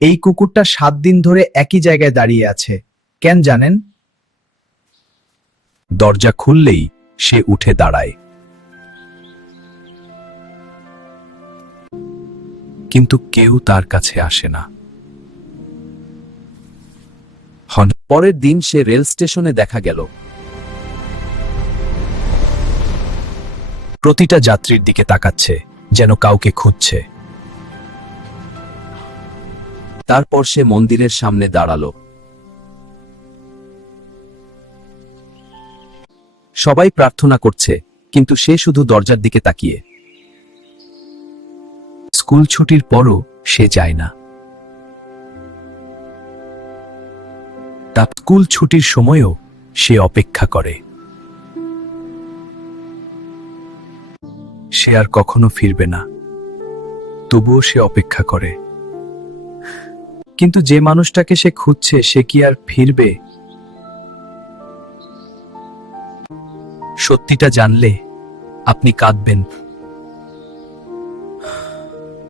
এই কুকুরটা 7 দিন ধরে একই জায়গায় দাঁড়িয়ে আছে, কেন জানেন? দরজা খুললেই সে উঠে দাঁড়ায়, কিন্তু কেউ তার কাছে আসে না। পরের দিন সে রেল স্টেশনে দেখা গেল। প্রতিটা যাত্রীর দিকে তাকাচ্ছে, যেন কাউকে খুঁজছে। তারপর সে মন্দিরের সামনে দাঁড়ালো। সবাই প্রার্থনা করছে, কিন্তু সে শুধু দরজার দিকে তাকিয়ে। স্কুল ছুটির পরও সে যায় না। তা স্কুল ছুটির সময়ও সে অপেক্ষা করে। সে আর কখনো ফিরবে না, তবুও সে অপেক্ষা করে। কিন্তু যে মানুষটাকে সে খুঁজছে, সে কি আর ফিরবে? সত্যিটা জানলে আপনি কাঁদবেন।